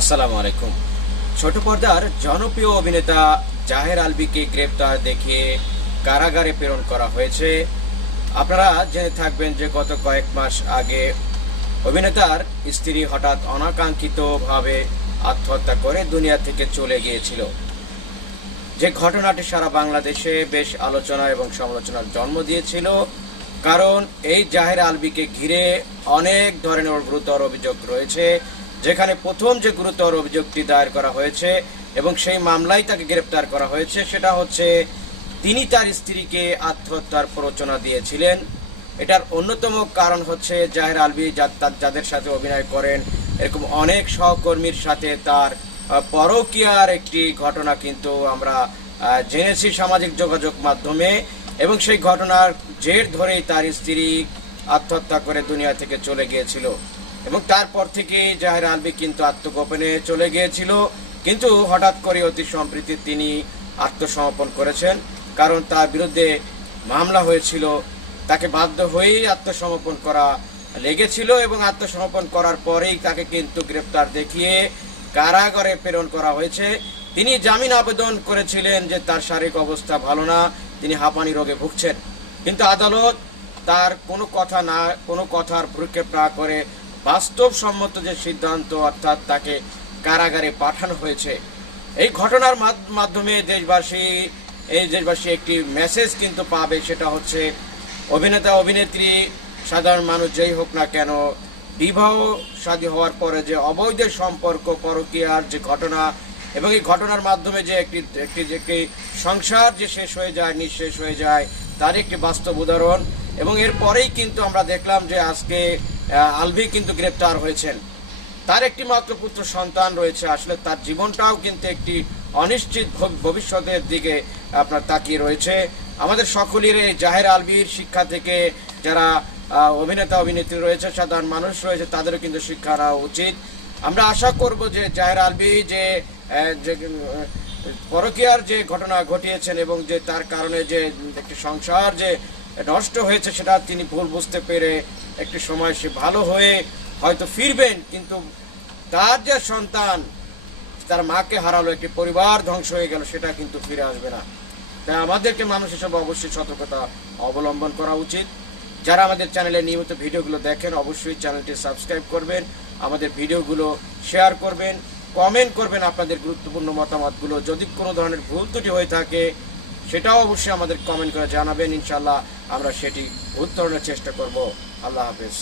আসসালামু আলাইকুম। ছোট পর্দার জনপ্রিয় অভিনেতা জাহের আলভীকে গ্রেপ্তার দেখিয়ে কারাগারে প্রেরণ করা হয়েছে। আপনারা জেনে থাকবেন যে গত কয়েক মাস আগে অভিনেতার স্ত্রী হঠাৎ অনাকাঙ্ক্ষিতভাবে আত্মহত্যা করে দুনিয়া থেকে চলে গিয়েছিল। যে ঘটনাটি সারা বাংলাদেশে বেশ আলোচনা এবং সমালোচনার জন্ম দিয়েছিল, কারণ এই জাহের আলভীকে ঘিরে অনেক ধরনের গুরুতর অভিযোগ রয়েছে। যেখানে প্রথম যে গুরুতর অভিযোগটি দায়ের করা হয়েছে এবং সেই মামলায় তাকে গ্রেপ্তার করা হয়েছে, সেটা হচ্ছে তিনি তার স্ত্রীকে আত্মহত্যার প্ররোচনা দিয়েছিলেন। এটার অন্যতম কারণ হচ্ছে জাহের আলভী যাদের সাথে অভিনয় করেন এরকম অনেক সহকর্মীর সাথে তার পরকীয়ার একটি ঘটনা কিন্তু আমরা জেনেছি সামাজিক যোগাযোগ মাধ্যমে, এবং সেই ঘটনার জের ধরেই তার স্ত্রী আত্মহত্যা করে দুনিয়া থেকে চলে গিয়েছিল। এবং তারপর থেকে জাহের আলভী কিন্তু আত্মগোপনে চলে গিয়েছিল, কিন্তু হঠাৎ করে অতি সম্প্রতি তিনি আত্মসমর্পণ করেছেন। কারণ তার বিরুদ্ধে মামলা হয়েছিল, তাকে বাধ্য হয়েই আত্মসমর্পণ করা লেগেছিল এবং আত্মসমর্পণ করার পরেই তাকে কিন্তু গ্রেপ্তার দেখিয়ে কারাগারে প্রেরণ করা হয়েছে। তিনি জামিন আবেদন করেছিলেন যে তার শারীরিক অবস্থা ভালো না, তিনি হাঁপানি রোগে ভুগছেন, কিন্তু আদালত তার কোনো কথার ভ্রুক্ষেপ না করে বাস্তবসম্মত যে সিদ্ধান্ত, অর্থাৎ তাকে কারাগারে পাঠানো হয়েছে। এই ঘটনার মাধ্যমে দেশবাসী একটি মেসেজ কিন্তু পাবে, সেটা হচ্ছে অভিনেতা অভিনেত্রী সাধারণ মানুষ যেই হোক না কেন, বিবাহ শাদী হওয়ার পরে যে অবৈধ সম্পর্ক, পরকীয়ার যে ঘটনা, এবং এই ঘটনার মাধ্যমে যে একটি সংসার যে শেষ হয়ে যায়, নিঃশেষ হয়ে যায়, তার একটি বাস্তব উদাহরণ। এবং এরপরেই কিন্তু আমরা দেখলাম যে আজকে আলভী কিন্তু গ্রেপ্তার হয়েছেন। তার একটি মাত্র পুত্র সন্তান রয়েছে। আসলে তার জীবনটাও কিন্তু একটি অনিশ্চিত ভবিষ্যতের দিকে আপনার তাকিয়ে রয়েছে। আমাদের সকলের এই জাহের আলভীর শিক্ষা থেকে যারা অভিনেতা অভিনেত্রী রয়েছে, সাধারণ মানুষ রয়েছে, তাদেরও কিন্তু শিক্ষা নেওয়া উচিত। আমরা আশা করব যে জাহের আলভী যে পরকীয়ার যে ঘটনা ঘটিয়েছেন এবং যে তার কারণে যে একটি সংসার যে নষ্ট হয়েছে, সেটা তিনি ভুল বুঝতে পেরে একটি সময় সে ভালো হয়ে হয়তো ফিরবেন, কিন্তু তার যে সন্তান তার মাকে হারালো, একটি পরিবার ধ্বংস হয়ে গেল, সেটা কিন্তু ফিরে আসবে না। তাই আমাদেরকে মানুষ হিসেবে অবশ্যই সতর্কতা অবলম্বন করা উচিত। যারা আমাদের চ্যানেলে নিয়মিত ভিডিওগুলো দেখেন, অবশ্যই চ্যানেলটি সাবস্ক্রাইব করবেন, আমাদের ভিডিওগুলো শেয়ার করবেন, কমেন্ট করবেন আপনাদের গুরুত্বপূর্ণ মতামতগুলো। যদি কোনো ধরনের ভুল ত্রুটি হয়ে থাকে সেটাও অবশ্যই আমাদের কমেন্ট করে জানাবেন। ইনশাআল্লাহ আমরা সেটি উত্তরণের চেষ্টা করব। আল্লাহ হাফেজ।